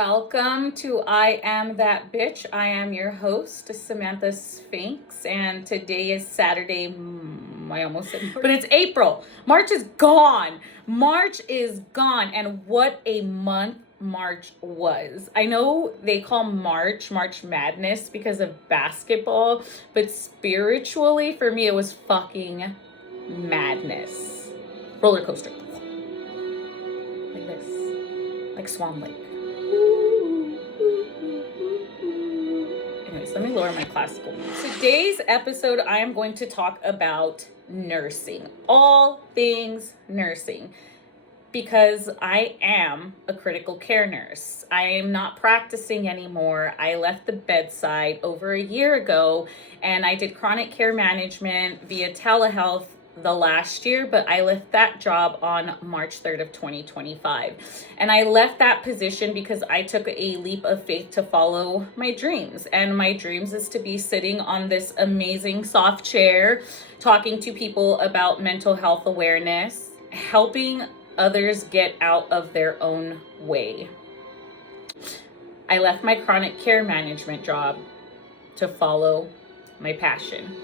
Welcome to I Am That Bitch. I am your host, Samantha Sphinx, and today is Saturday. I almost said, but it's April. March is gone. March is gone, and what a month March was. I know they call March Madness because of basketball, but spiritually, for me, it was fucking madness. Roller coaster. Like this. Like Swan Lake. Anyways, let me lower my classical music. Today's episode, I am going to talk about nursing. All things nursing. Because I am a critical care nurse. I am not practicing anymore. I left the bedside over a year ago, and I did chronic care management via telehealth the last year, but I left that job on March 3rd of 2025. And I left that position because I took a leap of faith to follow my dreams. And my dreams is to be sitting on this amazing soft chair, talking to people about mental health awareness, helping others get out of their own way. I left my chronic care management job to follow my passion.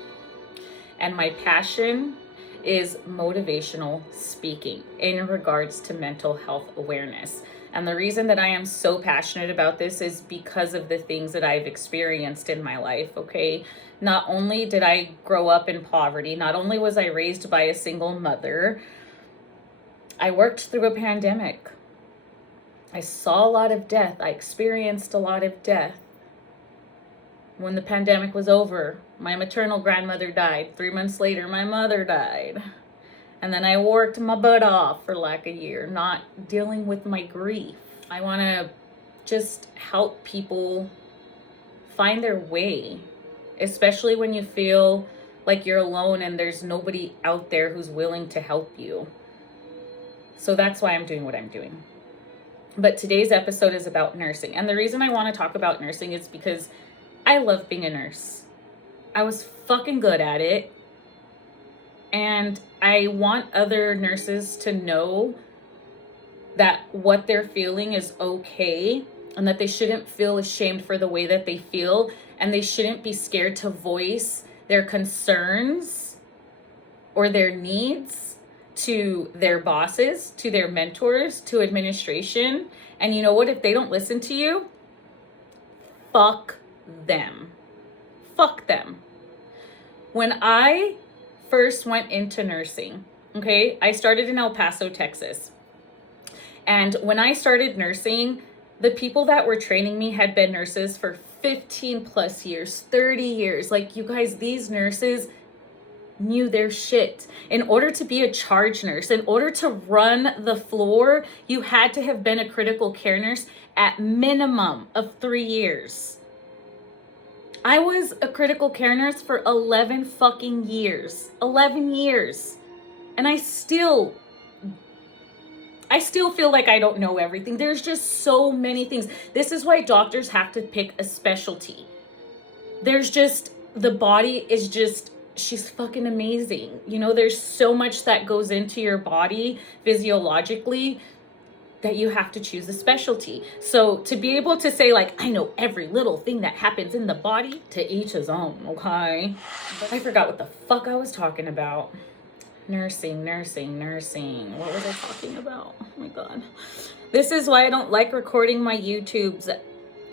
And my passion is motivational speaking in regards to mental health awareness. And the reason that I am so passionate about this is because of the things that I've experienced in my life, okay? Not only did I grow up in poverty, not only was I raised by a single mother, I worked through a pandemic. I saw a lot of death. I experienced a lot of death. When the pandemic was over, my maternal grandmother died. 3 months later, my mother died. And then I worked my butt off for like a year, not dealing with my grief. I want to just help people find their way, especially when you feel like you're alone and there's nobody out there who's willing to help you. So that's why I'm doing what I'm doing. But today's episode is about nursing. And the reason I want to talk about nursing is because I love being a nurse. I was fucking good at it. And I want other nurses to know that what they're feeling is okay and that they shouldn't feel ashamed for the way that they feel, and they shouldn't be scared to voice their concerns or their needs to their bosses, to their mentors, to administration. And you know what? If they don't listen to you, fuck them. Fuck them. When I first went into nursing, okay, I started in El Paso, Texas. And when I started nursing, the people that were training me had been nurses for 15 plus years, 30 years. Like, you guys, these nurses knew their shit. In order to be a charge nurse, in order to run the floor, you had to have been a critical care nurse at minimum of 3 years. I was a critical care nurse for 11 fucking years. 11 years. And I still feel like I don't know everything. There's just so many things. This is why doctors have to pick a specialty. There's just, the body is just, she's fucking amazing. You know, there's so much that goes into your body physiologically that you have to choose a specialty. So to be able to say, like, I know every little thing that happens in the body, to each his own, okay? But I forgot what the fuck I was talking about. Nursing. What was I talking about? Oh my God. This is why I don't like recording my YouTubes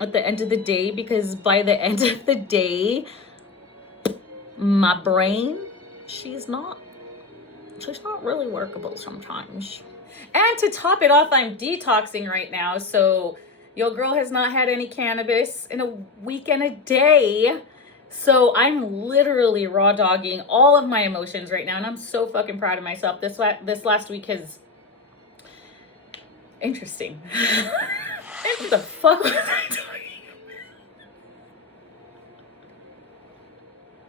at the end of the day, because by the end of the day, my brain, she's not really workable sometimes. And to top it off, I'm detoxing right now. So your girl has not had any cannabis in a week and a day. So I'm literally raw dogging all of my emotions right now. And I'm so fucking proud of myself. This last week is interesting. What the fuck was I talking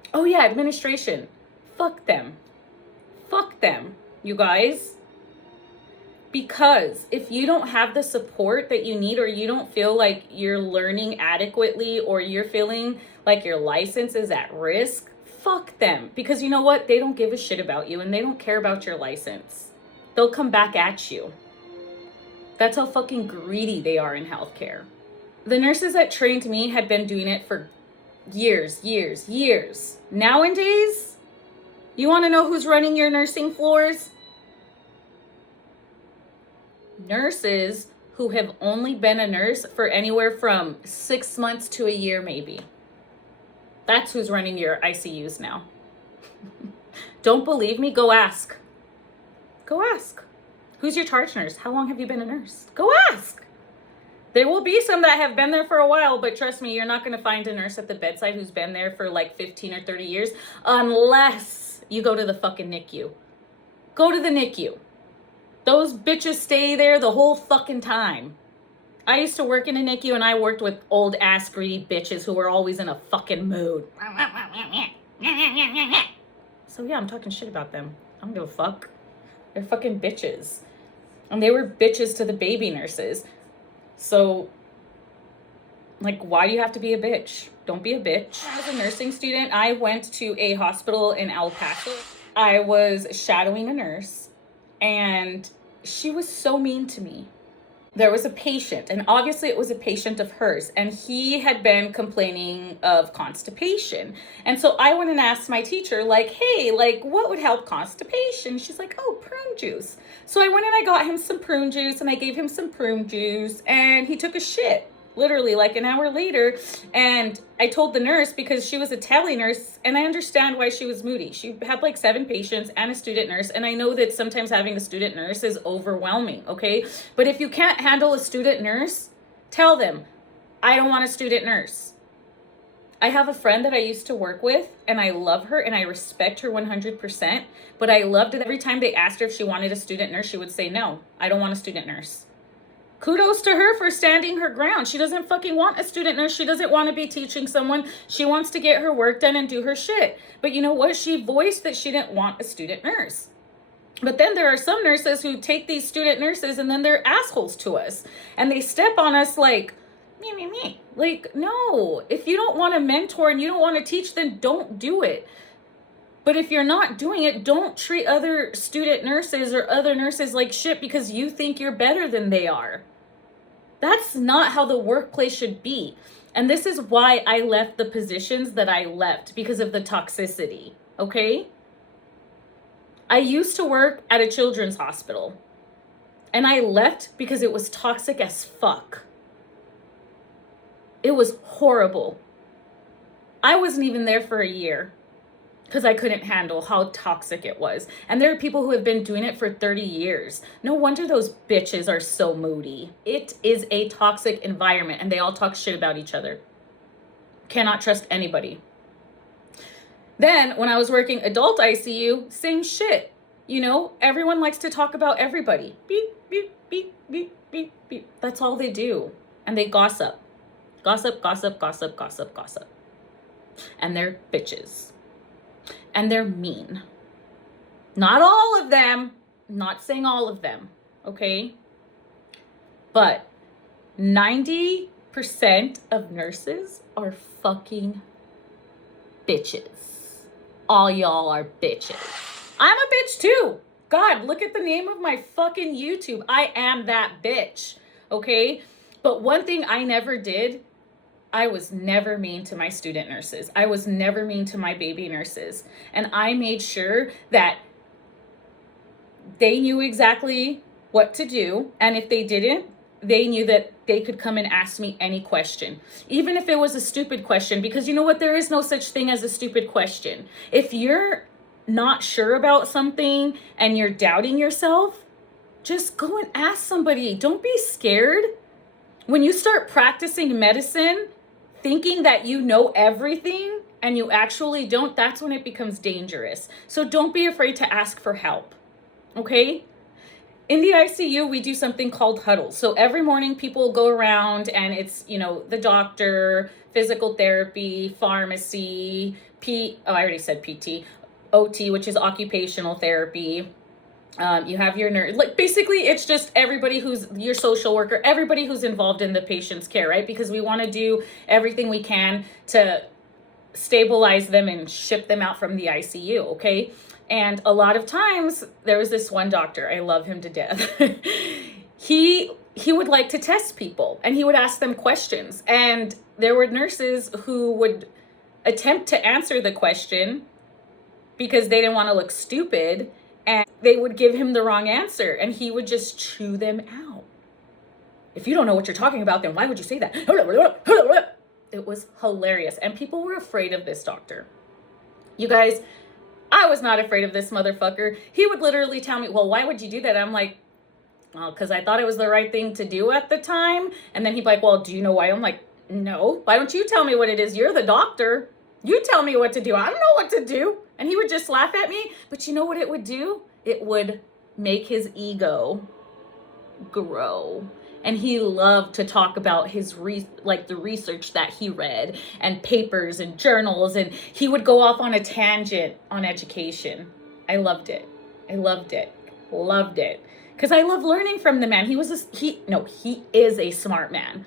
about? Oh yeah, administration. Fuck them. Fuck them, you guys. Because if you don't have the support that you need, or you don't feel like you're learning adequately, or you're feeling like your license is at risk, fuck them. Because you know what? They don't give a shit about you, and they don't care about your license. They'll come back at you. That's how fucking greedy they are in healthcare. The nurses that trained me had been doing it for years. Nowadays, you want to know who's running your nursing floors? Nurses who have only been a nurse for anywhere from 6 months to a year, maybe. That's who's running your ICUs now. Don't believe me? Go ask. Go ask. Who's your charge nurse? How long have you been a nurse? Go ask. There will be some that have been there for a while, but trust me, you're not going to find a nurse at the bedside who's been there for like 15 or 30 years unless you go to the fucking NICU. Go to the NICU. Those bitches stay there the whole fucking time. I used to work in a NICU and I worked with old ass greedy bitches who were always in a fucking mood. So yeah, I'm talking shit about them. I don't give a fuck. They're fucking bitches. And they were bitches to the baby nurses. So, like, why do you have to be a bitch? Don't be a bitch. As a nursing student, I went to a hospital in El Paso. I was shadowing a nurse, and she was so mean to me. There was a patient, and obviously it was a patient of hers, and he had been complaining of constipation. And so I went and asked my teacher, like, hey, like, what would help constipation? She's like, oh, prune juice. So I went and I got him some prune juice, and I gave him some prune juice, and he took a shit. Literally like an hour later. And I told the nurse, because she was a tele nurse, and I understand why she was moody. She had like 7 patients and a student nurse. And I know that sometimes having a student nurse is overwhelming. Okay. But if you can't handle a student nurse, tell them, I don't want a student nurse. I have a friend that I used to work with, and I love her and I respect her 100%. But I loved it every time they asked her if she wanted a student nurse, she would say, no, I don't want a student nurse. Kudos to her for standing her ground. She doesn't fucking want a student nurse. She doesn't want to be teaching someone. She wants to get her work done and do her shit. But you know what? She voiced that she didn't want a student nurse. But then there are some nurses who take these student nurses and then they're assholes to us. And they step on us like, me. Like, no. If you don't want to mentor and you don't want to teach, then don't do it. But if you're not doing it, don't treat other student nurses or other nurses like shit because you think you're better than they are. That's not how the workplace should be. And this is why I left the positions that I left, because of the toxicity, okay? I used to work at a children's hospital, and I left because it was toxic as fuck. It was horrible. I wasn't even there for a year because I couldn't handle how toxic it was. And there are people who have been doing it for 30 years. No wonder those bitches are so moody. It is a toxic environment, and they all talk shit about each other. Cannot trust anybody. Then when I was working adult ICU, same shit. You know, everyone likes to talk about everybody. Beep, beep, beep, beep, beep, beep. That's all they do. And they gossip. Gossip. And they're bitches. And they're mean. Not all of them. Not saying all of them. Okay? But 90% of nurses are fucking bitches. All y'all are bitches. I'm a bitch too. God, look at the name of my fucking YouTube. I am that bitch. Okay? But one thing I never did, I was never mean to my student nurses. I was never mean to my baby nurses. And I made sure that they knew exactly what to do. And if they didn't, they knew that they could come and ask me any question. Even if it was a stupid question, because you know what? There is no such thing as a stupid question. If you're not sure about something and you're doubting yourself, just go and ask somebody. Don't be scared. When you start practicing medicine, thinking that you know everything and you actually don't, that's when it becomes dangerous. So don't be afraid to ask for help, okay? In the ICU, we do something called huddles. So every morning people go around and it's, you know, the doctor, physical therapy, pharmacy, I already said PT, OT, which is occupational therapy. You have your nurse, like basically it's just everybody who's your social worker, everybody who's involved in the patient's care, right? Because we want to do everything we can to stabilize them and ship them out from the ICU, okay? And a lot of times there was this one doctor, I love him to death. He he would like to test people and he would ask them questions. And there were nurses who would attempt to answer the question because they didn't want to look stupid, and they would give him the wrong answer and he would just chew them out. If you don't know what you're talking about, then why would you say that? It was hilarious. And people were afraid of this doctor. You guys, I was not afraid of this motherfucker. He would literally tell me, well, why would you do that? I'm like, well, because I thought it was the right thing to do at the time. And then he'd be like, well, do you know why? I'm like, no. Why don't you tell me what it is? You're the doctor. You tell me what to do. I don't know what to do. And he would just laugh at me. But you know what it would do? It would make his ego grow. And he loved to talk about his the research that he read and papers and journals, and he would go off on a tangent on education. I loved it. I loved it. Loved it. Because I love learning from the man. He is a smart man.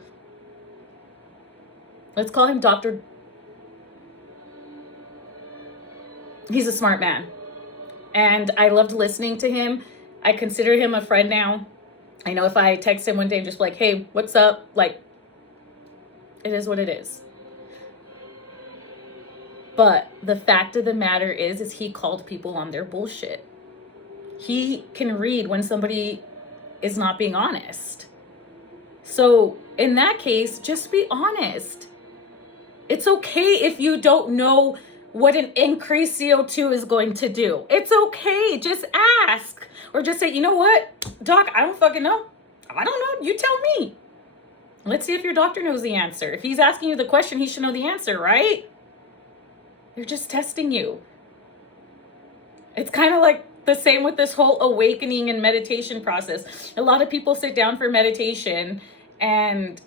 Let's call him Dr. He's a smart man. And I loved listening to him. I consider him a friend now. I know if I text him one day and just like, hey, what's up? Like, it is what it is. But the fact of the matter is he called people on their bullshit. He can read when somebody is not being honest. So in that case, just be honest. It's okay if you don't know what an increased CO2 is going to do. It's okay. Just ask. Or just say, you know what, doc, I don't fucking know. I don't know. You tell me. Let's see if your doctor knows the answer. If he's asking you the question, he should know the answer, right? They're just testing you. It's kind of like the same with this whole awakening and meditation process. A lot of people sit down for meditation and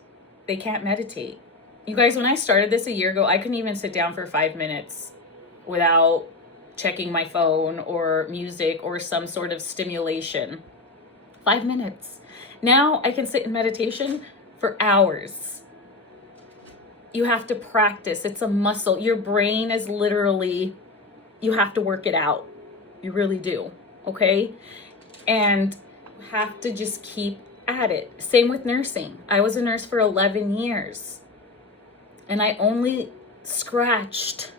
they can't meditate. You guys, when I started this a year ago, I couldn't even sit down for 5 minutes without checking my phone or music or some sort of stimulation. 5 minutes. Now I can sit in meditation for hours. You have to practice. It's a muscle. Your brain is literally, you have to work it out. You really do. Okay? And you have to just keep at it. Same with nursing. I was a nurse for 11 years. And I only scratched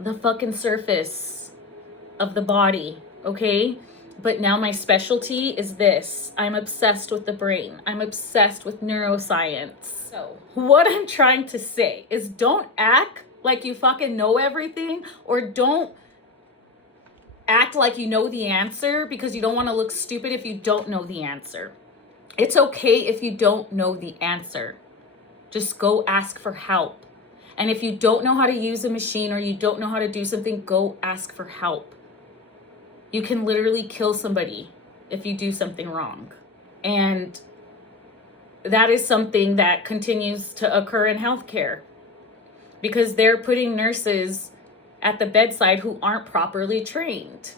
the fucking surface of the body, okay? But now my specialty is this. I'm obsessed with the brain. I'm obsessed with neuroscience. So what I'm trying to say is don't act like you fucking know everything, or don't act like you know the answer because you don't want to look stupid if you don't know the answer. It's okay if you don't know the answer. Just go ask for help. And if you don't know how to use a machine or you don't know how to do something, go ask for help. You can literally kill somebody if you do something wrong. And that is something that continues to occur in healthcare because they're putting nurses at the bedside who aren't properly trained.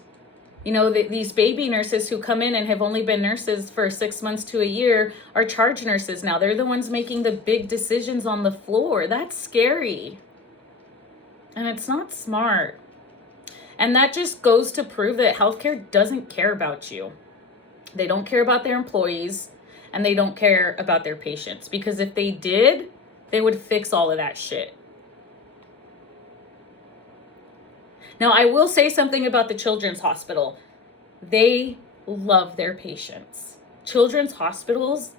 You know, these baby nurses who come in and have only been nurses for 6 months to a year are charge nurses now. They're the ones making the big decisions on the floor. That's scary. And it's not smart. And that just goes to prove that healthcare doesn't care about you. They don't care about their employees, and they don't care about their patients. Because if they did, they would fix all of that shit. Now, I will say something about the children's hospital. They love their patients. Children's hospitals,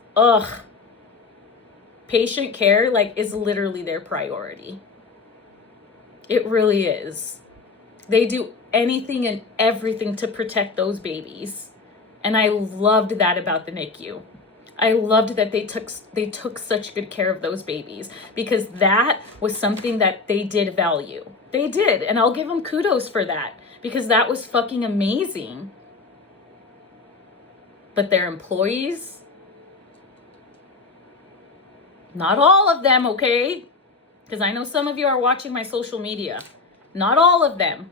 patient care, is literally their priority. It really is. They do anything and everything to protect those babies. And I loved that about the NICU. I loved that they took such good care of those babies because that was something that they did value. They did, and I'll give them kudos for that because that was fucking amazing. But their employees, not all of them, okay? Because I know some of you are watching my social media. Not all of them.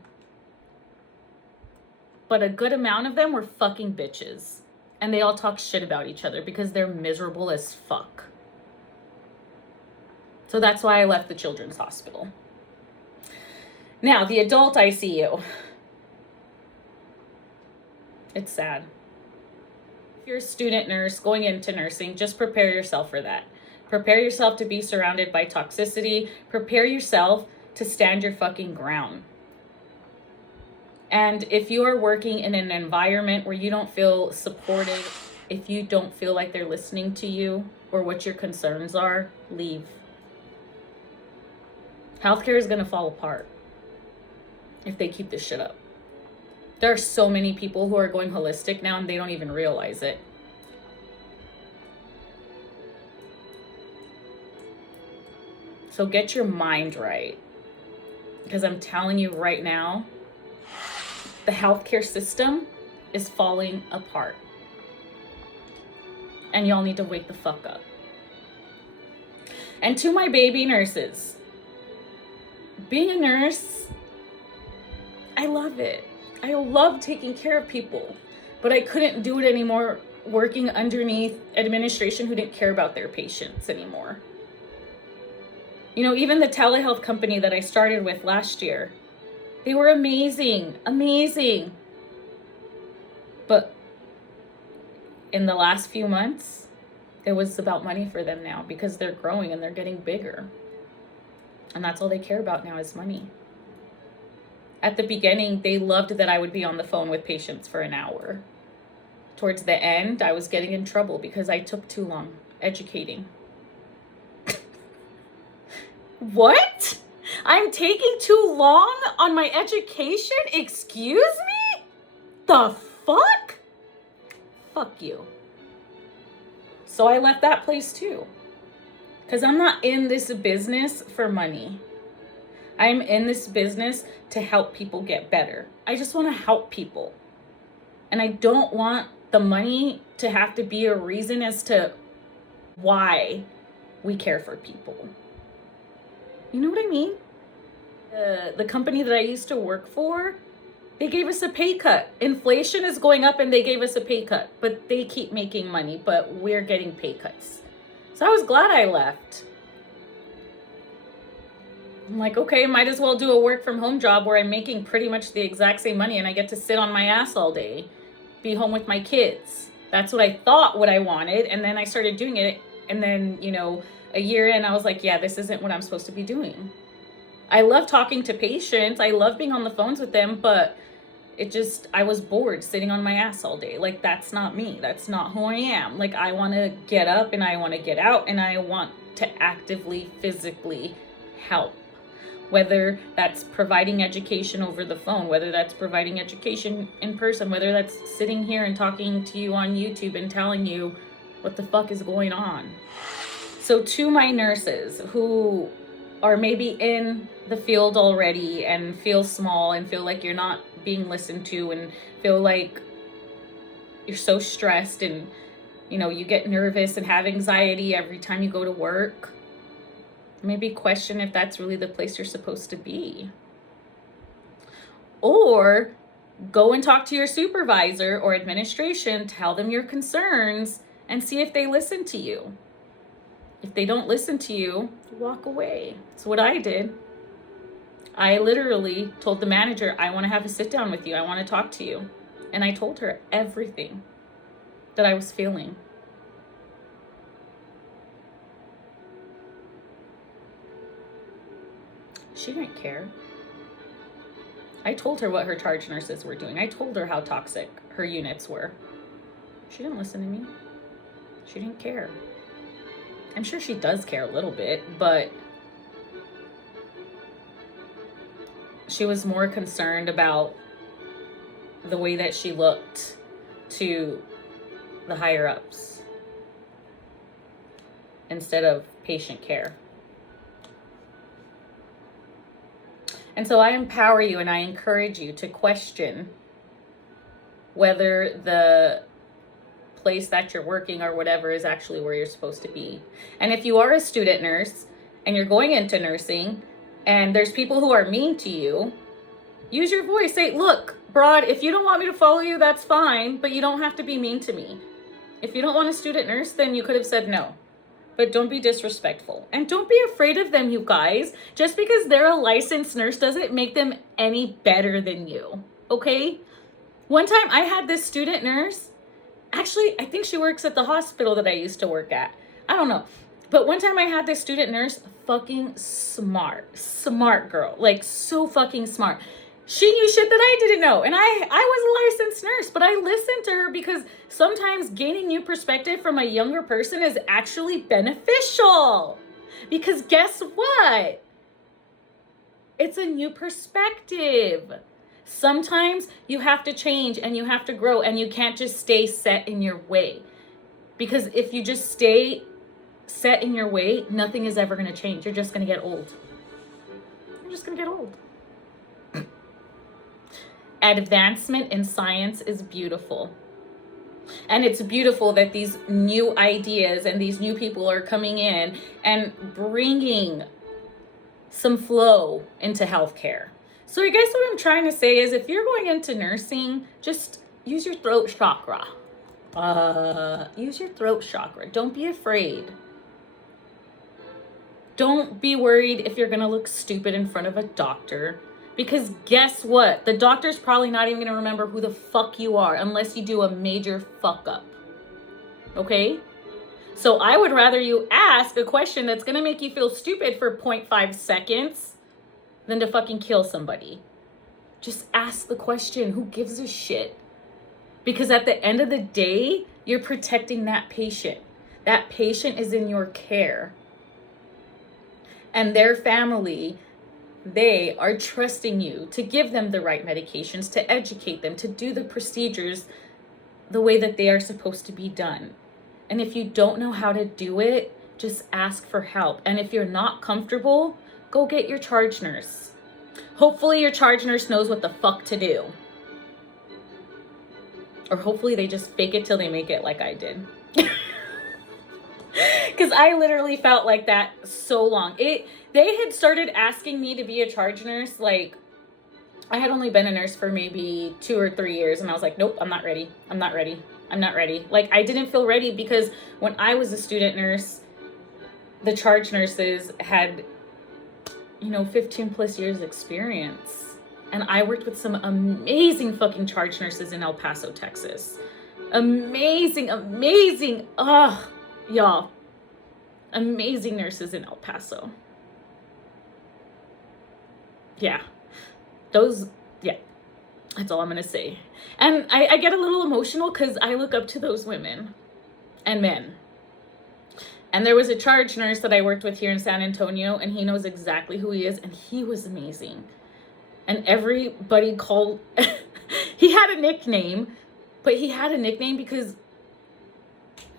But a good amount of them were fucking bitches. And they all talk shit about each other because they're miserable as fuck. So that's why I left the children's hospital. Now, the adult ICU. It's sad. If you're a student nurse going into nursing, just prepare yourself for that. Prepare yourself to be surrounded by toxicity. Prepare yourself to stand your fucking ground. And if you are working in an environment where you don't feel supported, if you don't feel like they're listening to you or what your concerns are, leave. Healthcare is going to fall apart if they keep this shit up. There are so many people who are going holistic now and they don't even realize it. So get your mind right. Because I'm telling you right now, the healthcare system is falling apart. And y'all need to wake the fuck up. And to my baby nurses, being a nurse, I love it. I love taking care of people, but I couldn't do it anymore working underneath administration who didn't care about their patients anymore. You know, even the telehealth company that I started with last year, they were amazing, amazing. But in the last few months, it was about money for them now because they're growing and they're getting bigger. And that's all they care about now is money. At the beginning, they loved that I would be on the phone with patients for an hour. Towards the end, I was getting in trouble because I took too long educating. What? I'm taking too long on my education? Excuse me? The fuck? Fuck you. So I left that place too. Because I'm not in this business for money. I'm in this business to help people get better. I just want to help people. And I don't want the money to have to be a reason as to why we care for people. You know what I mean? The company that I used to work for, they gave us a pay cut. Inflation is going up and they gave us a pay cut. But they keep making money, but we're getting pay cuts. So I was glad I left. I'm like, okay, might as well do a work from home job where I'm making pretty much the exact same money and I get to sit on my ass all day, be home with my kids. That's what I thought what I wanted. And then I started doing it. And then, you know, a year in, I was like, yeah, this isn't what I'm supposed to be doing. I love talking to patients. I love being on the phones with them, but I was bored sitting on my ass all day. Like, that's not me. That's not who I am. Like, I want to get up and I want to get out and I want to actively, physically help. Whether that's providing education over the phone, whether that's providing education in person, whether that's sitting here and talking to you on YouTube and telling you what the fuck is going on. So to my nurses who are maybe in the field already and feel small and feel like you're not being listened to and feel like you're so stressed and, you know, you get nervous and have anxiety every time you go to work, maybe question if that's really the place you're supposed to be. Or go and talk to your supervisor or administration, tell them your concerns, and see if they listen to you. If they don't listen to you, walk away. That's what I did. I literally told the manager, I want to have a sit down with you. I want to talk to you. And I told her everything that I was feeling. She didn't care. I told her what her charge nurses were doing. I told her how toxic her units were. She didn't listen to me. She didn't care. I'm sure she does care a little bit, but she was more concerned about the way that she looked to the higher ups instead of patient care. And so I empower you and I encourage you to question whether the place that you're working or whatever is actually where you're supposed to be. And if you are a student nurse and you're going into nursing and there's people who are mean to you, use your voice. Say, look, broad, if you don't want me to follow you, that's fine, but you don't have to be mean to me. If you don't want a student nurse, then you could have said no. But don't be disrespectful. And don't be afraid of them, you guys. Just because they're a licensed nurse doesn't make them any better than you, okay? One time I had this student nurse Actually, I think she works at the hospital that I used to work at. I don't know. But one time I had this student nurse, fucking smart girl, like so fucking smart. She knew shit that I didn't know. And I was a licensed nurse, but I listened to her because sometimes gaining new perspective from a younger person is actually beneficial. Because guess what? It's a new perspective. Sometimes you have to change and you have to grow, and you can't just stay set in your way. Because if you just stay set in your way, nothing is ever going to change. You're just going to get old. You're just going to get old. Advancement in science is beautiful. And it's beautiful that these new ideas and these new people are coming in and bringing some flow into healthcare. So I guess what I'm trying to say is, if you're going into nursing, just use your throat chakra. Use your throat chakra. Don't be afraid. Don't be worried if you're going to look stupid in front of a doctor. Because guess what? The doctor's probably not even going to remember who the fuck you are unless you do a major fuck up. Okay? So I would rather you ask a question that's going to make you feel stupid for 0.5 seconds than to fucking kill somebody. Just ask the question. Who gives a shit? Because at the end of the day, you're protecting that patient. That patient is in your care. And their family, they are trusting you to give them the right medications, to educate them, to do the procedures the way that they are supposed to be done. And if you don't know how to do it, just ask for help. And if you're not comfortable, go get your charge nurse. Hopefully your charge nurse knows what the fuck to do. Or hopefully they just fake it till they make it, like I did. Because I literally felt like that so long. They had started asking me to be a charge nurse. Like, I had only been a nurse for maybe 2 or 3 years. And I was like, nope, I'm not ready. I'm not ready. I'm not ready. Like, I didn't feel ready because when I was a student nurse, the charge nurses had, 15 plus years experience. And I worked with some amazing fucking charge nurses in El Paso, Texas. Amazing. Y'all. Amazing nurses in El Paso. Yeah. That's all I'm going to say. And I get a little emotional because I look up to those women and men. And there was a charge nurse that I worked with here in San Antonio, and he knows exactly who he is, and he was amazing. And everybody called, he had a nickname, but he had a nickname because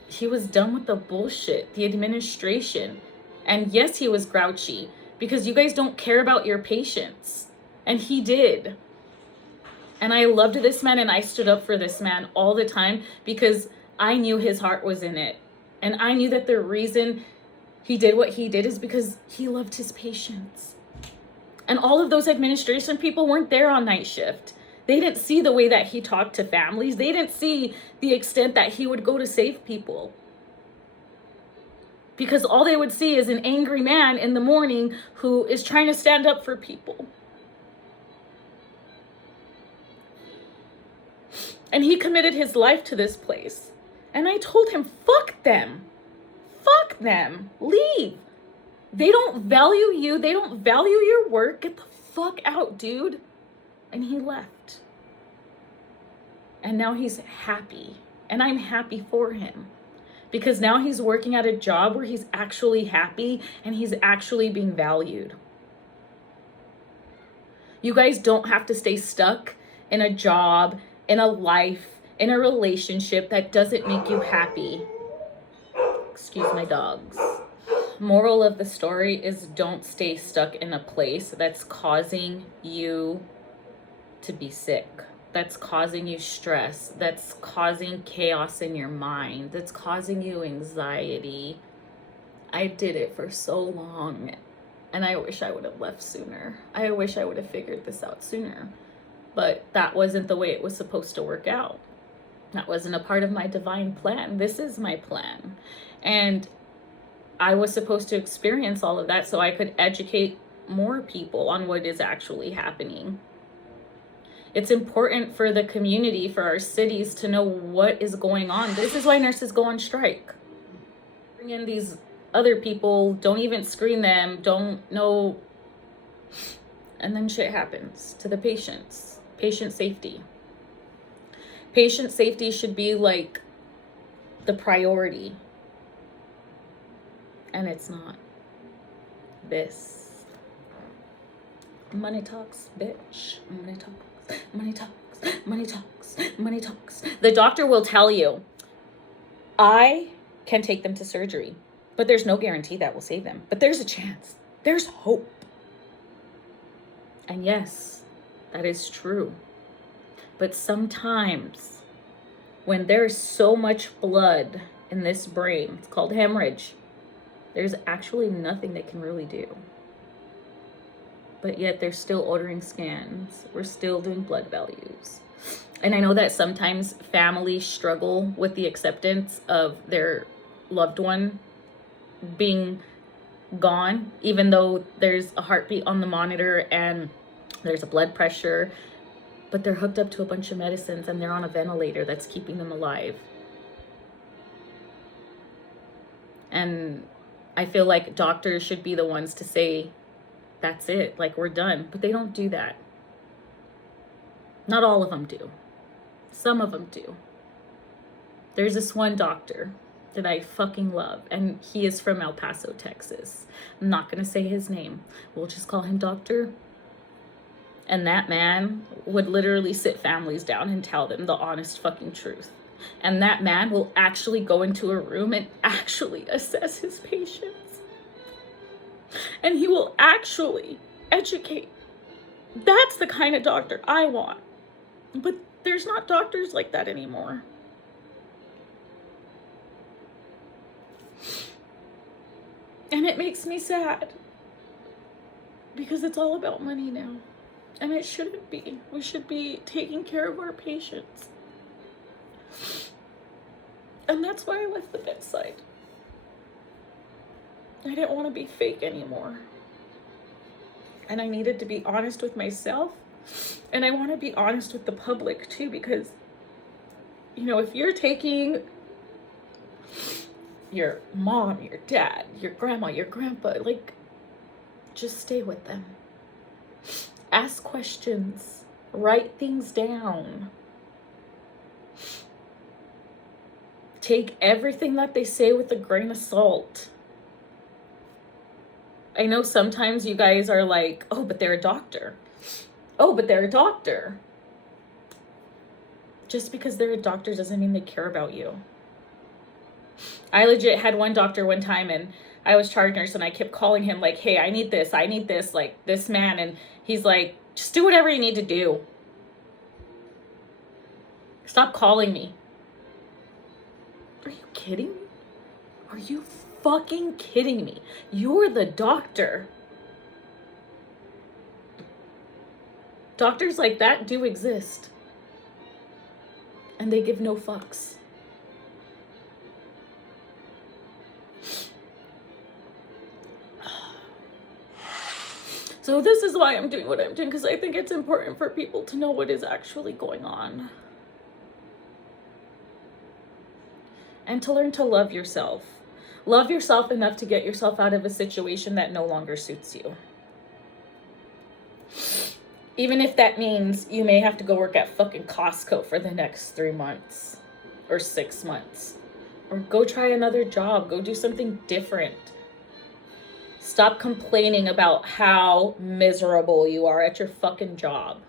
he was done with the bullshit, the administration. And yes, he was grouchy because you guys don't care about your patients. And he did. And I loved this man, and I stood up for this man all the time because I knew his heart was in it. And I knew that the reason he did what he did is because he loved his patients. And all of those administration people weren't there on night shift. They didn't see the way that he talked to families. They didn't see the extent that he would go to save people. Because all they would see is an angry man in the morning who is trying to stand up for people. And he committed his life to this place. And I told him, fuck them. Fuck them. Leave. They don't value you. They don't value your work. Get the fuck out, dude. And he left. And now he's happy. And I'm happy for him. Because now he's working at a job where he's actually happy and he's actually being valued. You guys don't have to stay stuck in a job, in a life, in a relationship that doesn't make you happy. Excuse my dogs. Moral of the story is, don't stay stuck in a place that's causing you to be sick. That's causing you stress. That's causing chaos in your mind. That's causing you anxiety. I did it for so long, and I wish I would have left sooner. I wish I would have figured this out sooner. But that wasn't the way it was supposed to work out. That wasn't a part of my divine plan. This is my plan. And I was supposed to experience all of that so I could educate more people on what is actually happening. It's important for the community, for our cities to know what is going on. This is why nurses go on strike. Bring in these other people, don't even screen them, don't know. And then shit happens to the patients. Patient safety. Patient safety should be like the priority. And it's not. This. Money talks, bitch. Money talks. Money talks. Money talks. Money talks. The doctor will tell you, I can take them to surgery, but there's no guarantee that will save them. But there's a chance. There's hope. And yes, that is true. But sometimes when there's so much blood in this brain, it's called hemorrhage, there's actually nothing they can really do. But yet they're still ordering scans. We're still doing blood values. And I know that sometimes families struggle with the acceptance of their loved one being gone, even though there's a heartbeat on the monitor and there's a blood pressure, but they're hooked up to a bunch of medicines and they're on a ventilator that's keeping them alive. And I feel like doctors should be the ones to say, that's it, like we're done. But they don't do that. Not all of them do. Some of them do. There's this one doctor that I fucking love, and he is from El Paso, Texas. I'm not gonna say his name. We'll just call him Doctor. And that man would literally sit families down and tell them the honest fucking truth. And that man will actually go into a room and actually assess his patients. And he will actually educate. That's the kind of doctor I want. But there's not doctors like that anymore. And it makes me sad. Because it's all about money now. And it shouldn't be. We should be taking care of our patients. And that's why I left the bedside. I didn't want to be fake anymore. And I needed to be honest with myself. And I want to be honest with the public too, because, you know, if you're taking your mom, your dad, your grandma, your grandpa, like, just stay with them. Ask questions. Write things down. Take everything that they say with a grain of salt. I know sometimes you guys are like, oh, but they're a doctor. Oh, but they're a doctor. Just because they're a doctor doesn't mean they care about you. I legit had one doctor one time, and I was charge nurse, and I kept calling him like, hey, I need this, like this man. And he's like, just do whatever you need to do. Stop calling me. Are you kidding me? Are you fucking kidding me? You're the doctor. Doctors like that do exist. And they give no fucks. So this is why I'm doing what I'm doing, because I think it's important for people to know what is actually going on. And to learn to love yourself. Love yourself enough to get yourself out of a situation that no longer suits you. Even if that means you may have to go work at fucking Costco for the next 3 months or 6 months. Or go try another job. Go do something different. Stop complaining about how miserable you are at your fucking job.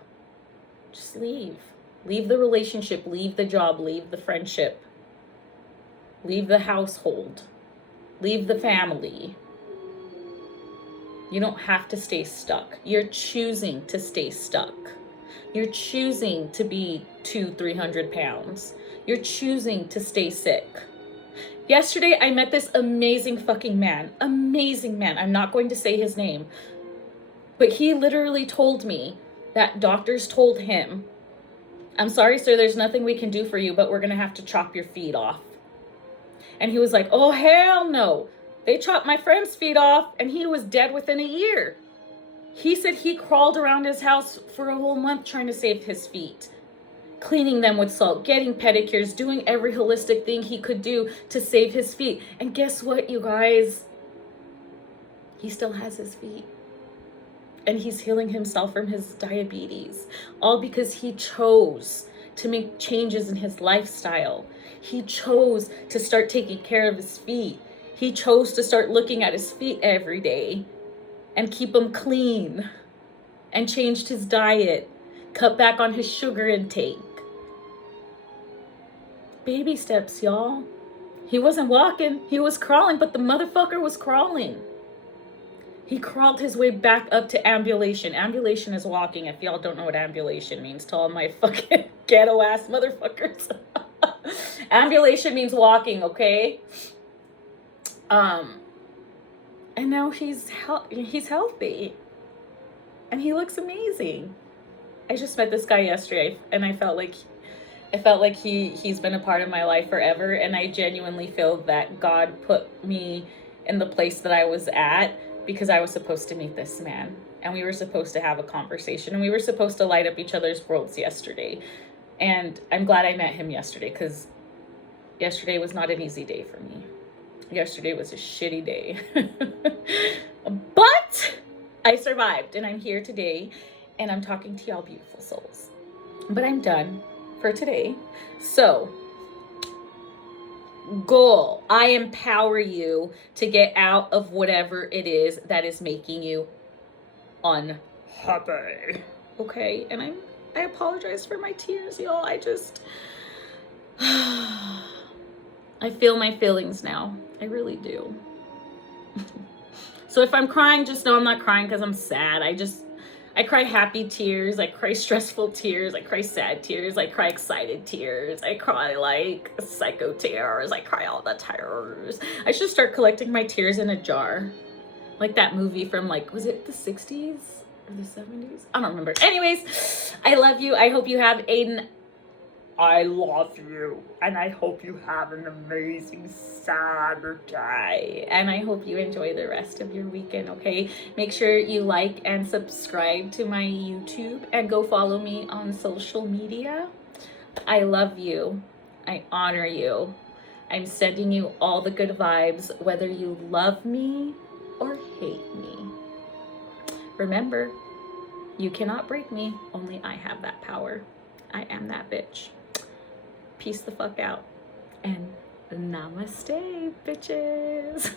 Just leave. Leave the relationship. Leave the job. Leave the friendship. Leave the household. Leave the family. You don't have to stay stuck. You're choosing to stay stuck. You're choosing to be 200-300 pounds. You're choosing to stay sick. Yesterday, I met this amazing fucking man. Amazing man. I'm not going to say his name. But he literally told me that doctors told him, I'm sorry, sir, there's nothing we can do for you, but we're going to have to chop your feet off. And he was like, oh, hell no. They chopped my friend's feet off, and he was dead within a year. He said he crawled around his house for a whole month trying to save his feet, cleaning them with salt, getting pedicures, doing every holistic thing he could do to save his feet. And guess what, you guys? He still has his feet. And he's healing himself from his diabetes, all because he chose to make changes in his lifestyle. He chose to start taking care of his feet. He chose to start looking at his feet every day and keep them clean, and changed his diet, cut back on his sugar intake. Baby steps, y'all. He wasn't walking, he was crawling, but the motherfucker was crawling. He crawled his way back up to ambulation. Ambulation is walking. If y'all don't know what ambulation means, to all my fucking ghetto ass motherfuckers. Ambulation means walking, okay? And now he's healthy. And he looks amazing. I just met this guy yesterday, and I felt like he's been a part of my life forever, and I genuinely feel that God put me in the place that I was at because I was supposed to meet this man, and we were supposed to have a conversation, and we were supposed to light up each other's worlds yesterday. And I'm glad I met him yesterday, because yesterday was not an easy day for me. Yesterday was a shitty day. But I survived, and I'm here today, and I'm talking to y'all beautiful souls. But I'm done for today. So, goal: I empower you to get out of whatever it is that is making you unhappy. Okay? And I apologize for my tears, y'all. I feel my feelings now. I really do. So if I'm crying, just know I'm not crying because I'm sad. I cry happy tears, I cry stressful tears, I cry sad tears, I cry excited tears, I cry like psycho tears, I cry all the tears. I should start collecting my tears in a jar. Like that movie from, like, was it the 60s or the 70s? I don't remember. Anyways, I love you. I hope you have I love you, and I hope you have an amazing Saturday, and I hope you enjoy the rest of your weekend, okay? Make sure you like and subscribe to my YouTube, and go follow me on social media. I love you. I honor you. I'm sending you all the good vibes, whether you love me or hate me. Remember, you cannot break me. Only I have that power. I am that bitch. Peace the fuck out, and namaste, bitches.